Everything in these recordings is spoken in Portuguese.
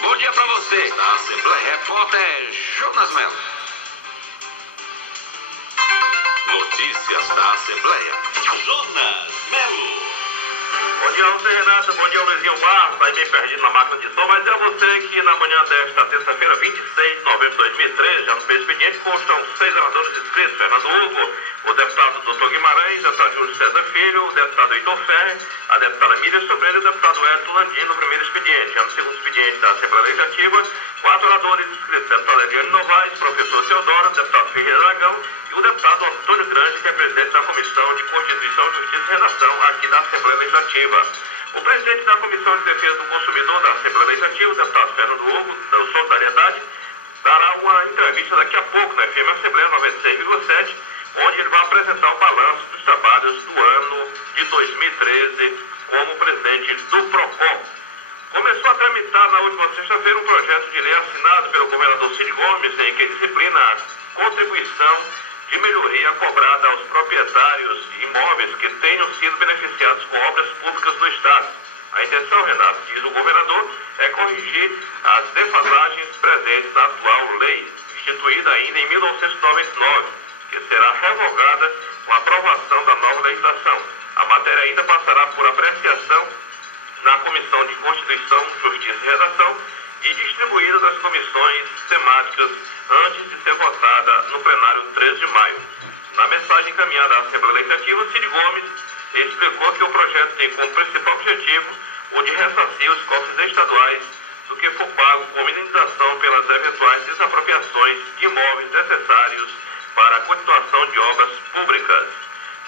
Bom dia para você. Da Assembleia Repórter Jonas Melo. Notícias da Assembleia. Jonas Melo. Bom dia, você, Renata. Bom dia, Luizinho Barros. Tá aí meio perdido na máquina de som, mas é você que na manhã desta terça-feira, 26 de novembro de 2013, já no meu expediente, constam 6 senadores inscritos: Fernando Hugo, o deputado Dr. Guimarães, o deputado Júlio César Filho, o deputado Heitor Ferre, a deputada Miriam Sobreira e o deputado Edson Landim no primeiro expediente. Já no segundo expediente da Assembleia Legislativa, 4 oradores inscritos: deputada Eliane Novaes, professor Teodoro, deputado Ferreira Aragão e o deputado Antônio Grande, que é presidente da Comissão de Constituição, Justiça e Redação aqui da Assembleia Legislativa. O presidente da Comissão de Defesa do Consumidor da Assembleia Legislativa, o deputado Fernando Hugo, da Solidariedade, dará uma entrevista daqui a pouco na FM Assembleia 96,7, onde ele vai apresentar o balanço dos trabalhos do ano de 2013 como presidente do PROCON. Começou a tramitar na última sexta-feira um projeto de lei assinado pelo governador Cid Gomes, em que disciplina a contribuição de melhoria cobrada aos proprietários de imóveis que tenham sido beneficiados com obras públicas no Estado. A intenção, Renato, diz o governador, é corrigir as defasagens presentes na atual lei, instituída ainda em 1999, que será revogada com a aprovação da nova legislação. A matéria ainda passará por apreciação na Comissão de Constituição, Justiça e Redação e distribuída das comissões temáticas antes de ser votada no plenário 13 de maio. Na mensagem encaminhada à Assembleia Legislativa, Cid Gomes explicou que o projeto tem como principal objetivo o de ressarcir os cofres estaduais do que for pago como indenização pelas eventuais desapropriações de imóveis necessários para a continuação de obras públicas.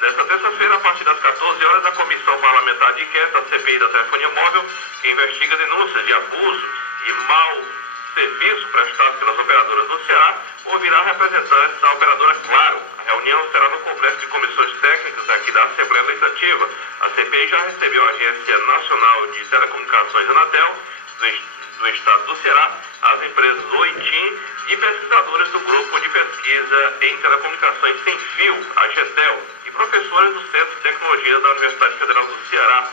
Nesta terça-feira, a partir das 14 horas, a Comissão Parlamentar de Inquérito, a CPI da Telefonia Móvel, que investiga denúncias de abuso e mau serviço prestado pelas operadoras do Ceará, ouvirá representantes da operadora Claro. A reunião será no complexo de comissões técnicas aqui da Assembleia Legislativa. A CPI já recebeu a Agência Nacional de Telecomunicações, Anatel, do Estado do Ceará, as empresas Oitim e pesquisadores do Grupo de Pesquisa em Telecomunicações Sem Fio, a GETEL, e professores do Centro de Tecnologia da Universidade Federal do Ceará.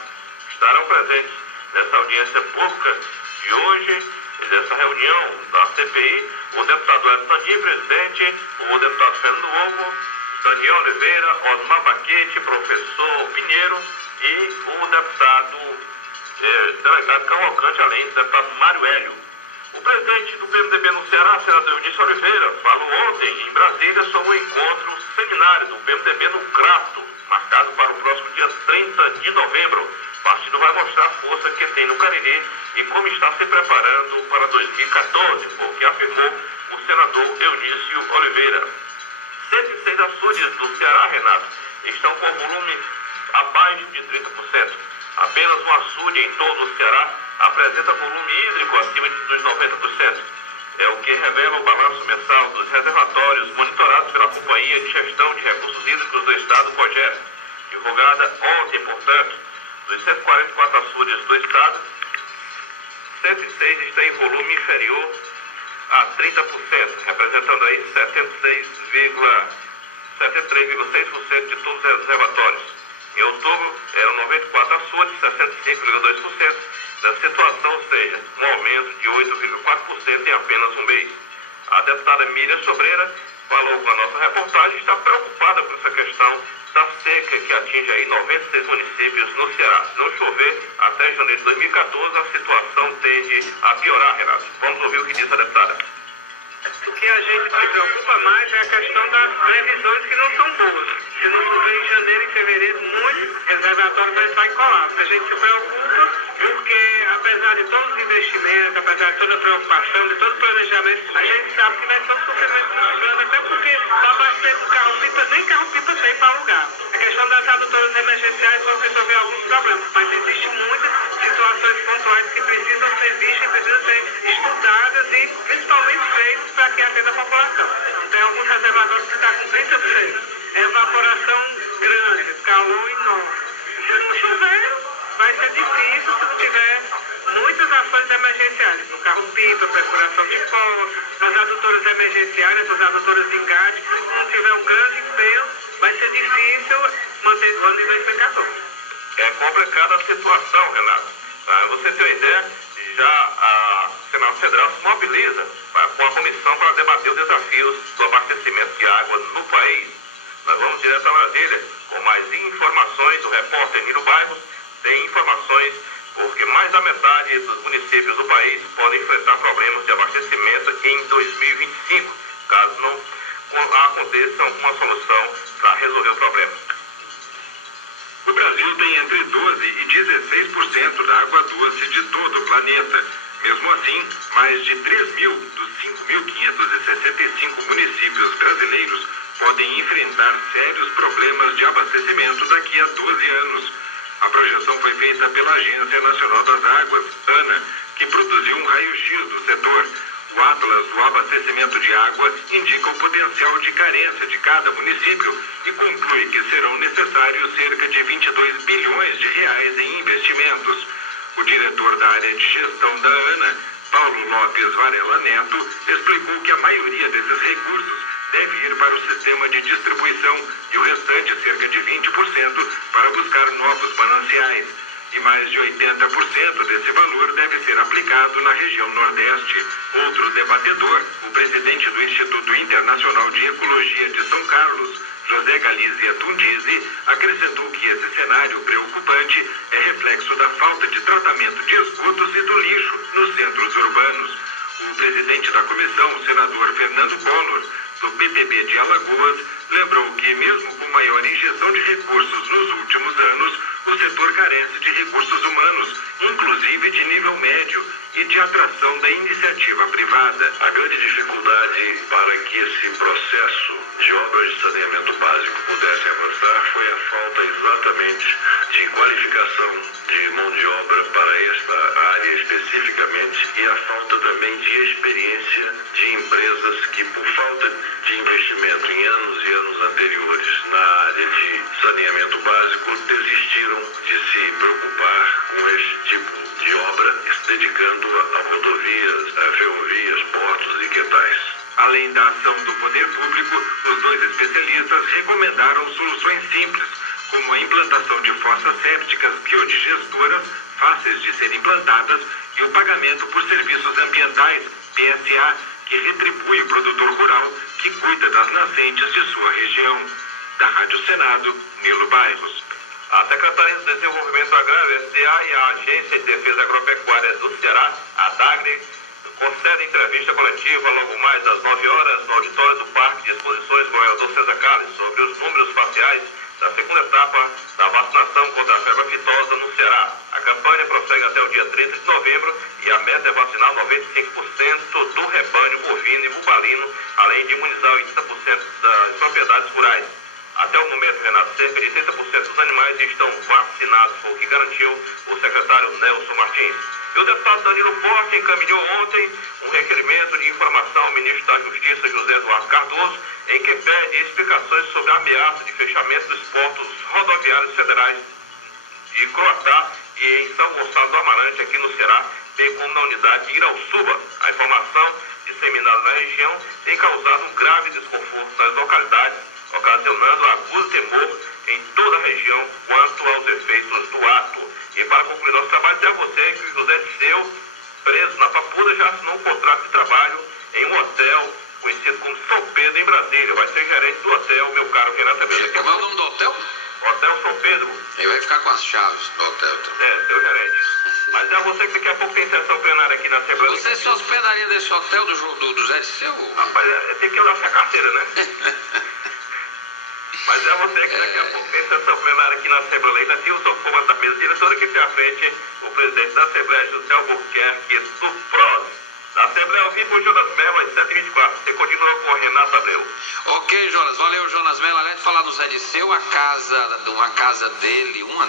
Estarão presentes nessa audiência pública de hoje, dessa reunião da CPI, o deputado Edson Landim, presidente, o deputado Fernando Hugo, Daniel Oliveira, Osmar Baquete, professor Pinheiro e o deputado delegado Cavalcante, além do deputado Mário Hélio. O presidente do PMDB no Ceará, senador Eunice Oliveira, falou ontem em Brasília sobre o encontro seminário do PMDB no Crato, marcado para o próximo dia 30 de novembro. O partido vai mostrar a força que tem no Cariri e como está se preparando para 2014, porque afirmou o senador Eunício Oliveira. 106 açudes do Ceará, Renato, estão com volume abaixo de 30%. Apenas um açude em todo o Ceará apresenta volume hídrico acima dos 90%. É o que revela o balanço mensal dos reservatórios monitorados pela Companhia de Gestão de Recursos Hídricos do Estado, COGER, divulgada ontem, portanto. Dos 144 açudes do Estado, 106 estão em volume inferior a 30%, representando aí 73,6% de todos os reservatórios. Em outubro, eram 94 açudes, 65,2% da situação, ou seja, um aumento de 8,4% em apenas um mês. A deputada Miriam Sobreira falou com a nossa reportagem e está preocupada com essa questão da seca que atinge aí 96 municípios no Ceará. Se não chover até janeiro de 2014, a situação tende a piorar, Renato. Vamos ouvir o que disse a deputada. O que a gente se preocupa mais é a questão das previsões que não são boas. Se não chover em janeiro e fevereiro, muitos reservatórios vai estar em colapso. A gente se preocupa porque, apesar de todos os investimentos, apesar de toda a preocupação, de todo o planejamento, a gente sabe que vai ser um sofrimento muito grande, até porque para abastecer o carro-pipa, nem carro-pipa tem para alugar. A questão das adutoras emergenciais vão resolver alguns problemas, mas existem muitas situações pontuais que precisam ser vistas e precisam ser estudadas e principalmente feitas para que atenda a população. Tem alguns reservatórios que estão com 30%. Evaporação grande, calor enorme. Se não chover, vai ser difícil se não tiver muitas ações emergenciais. No carro-pipa, perfuração de pó, as adutoras emergenciais, as adutoras de engate. Se não tiver um grande empenho, vai ser difícil manter o ano de 2014. É complicada a situação, Renato. Para você ter uma ideia, já a senadora Senado Federal se mobiliza com a comissão para debater os desafios do abastecimento de água no país. Nós vamos direto a Brasília com mais informações. O repórter Nilo Bairros tem informações porque mais da metade dos municípios do país podem enfrentar problemas de abastecimento em 2025, caso não aconteça uma solução para resolver o problema. O Brasil tem entre 12% e 16% da água doce de todo o planeta. Mesmo assim, mais de 3.000 dos 5.565 municípios brasileiros podem enfrentar sérios problemas de abastecimento daqui a 12 anos. A projeção foi feita pela Agência Nacional das Águas, ANA, que produziu um raio-x do setor. O Atlas do Abastecimento de Água indica o potencial de carência de cada município e conclui que serão necessários cerca de 22 bilhões de reais em investimentos. O diretor da área de gestão da ANA, Paulo Lopes Varela Neto, explicou que a maioria desses recursos deve ir para o sistema de distribuição e o restante, cerca de 20%, para buscar novos mananciais. E mais de 80% desse valor deve ser aplicado na região Nordeste. Outro debatedor, o presidente do Instituto Internacional de Ecologia de São Carlos, José Galizia Tundizi, acrescentou que esse cenário preocupante é reflexo da falta de tratamento de esgotos e do lixo nos centros urbanos. O presidente da comissão, o senador Fernando Collor, do PPB de Alagoas, lembrou que, mesmo com maior injeção de recursos nos últimos anos, o setor carece de recursos humanos, inclusive de nível médio, e de atração da iniciativa privada. A grande dificuldade para que esse processo de obras de saneamento básico pudesse avançar foi a falta exatamente de qualificação de mão de obra para esta área especificamente e a falta também de experiência de empresas que, por falta de investimento em anos e anos anteriores na área de saneamento básico, desistiram de se preocupar com este tipo de obra, se dedicando a rodovias, a ferrovias, portos e quetais. Além da ação do poder público, os dois especialistas recomendaram soluções simples, como a implantação de fossas sépticas biodigestoras, fáceis de ser implantadas, e o pagamento por serviços ambientais, PSA, que retribui o produtor rural que cuida das nascentes de sua região. Da Rádio Senado, Nilo Bairros. A Secretaria de Desenvolvimento Agrário, SDA, e a Agência de Defesa Agropecuária do Ceará, a DAGRE, concedem entrevista coletiva logo mais às 9 horas no auditório do Parque de Exposições Governador César Carlos sobre os números parciais da segunda etapa da vacinação contra a febre aftosa no Ceará. A campanha prossegue até o dia 30 de novembro e a meta é vacinar 95% do rebanho bovino e bubalino, além de imunizar 80% das propriedades rurais. Até o momento, Renato, cerca de 30% dos animais estão vacinados, foi o que garantiu o secretário Nelson Martins. E o deputado Danilo Forte encaminhou ontem um requerimento de informação ao ministro da Justiça, José Eduardo Cardoso, em que pede explicações sobre a ameaça de fechamento dos portos rodoviários federais de Croatá e em São Gonçalo do Amarante, aqui no Ceará, bem como na unidade de Irauçuba. A informação disseminada na região tem causado um grave desconforto nas localidades, ocasionando agudo temor em toda a região quanto aos efeitos do ato. E para concluir nosso trabalho, dizer a você que o José Disseu, preso na Papuda, já assinou um contrato de trabalho em um hotel conhecido como São Pedro, em Brasília. Vai ser gerente do hotel, meu caro Renato Abreu. Como é o nome do hotel? Hotel São Pedro. Ele vai ficar com as chaves do hotel também. É, seu gerente. Mas é você que daqui a pouco tem sessão plenária aqui na Assembleia. Você se hospedaria desse hotel do José Disseu? Rapaz, tem que olhar sua carteira, né? Mas é você que daqui a pouco tem sessão plenária aqui na Assembleia Legislativa, sob o comando da mesa diretora, que tem à frente o presidente da Assembleia, José Albuquerque do PROS. Da Assembleia ao vivo, Jonas Mello, às 7h24. Você continua com o Renato Abreu. Ok, Jonas. Valeu, Jonas Mello. Além de falar do Zé Disseu, uma casa dele, uma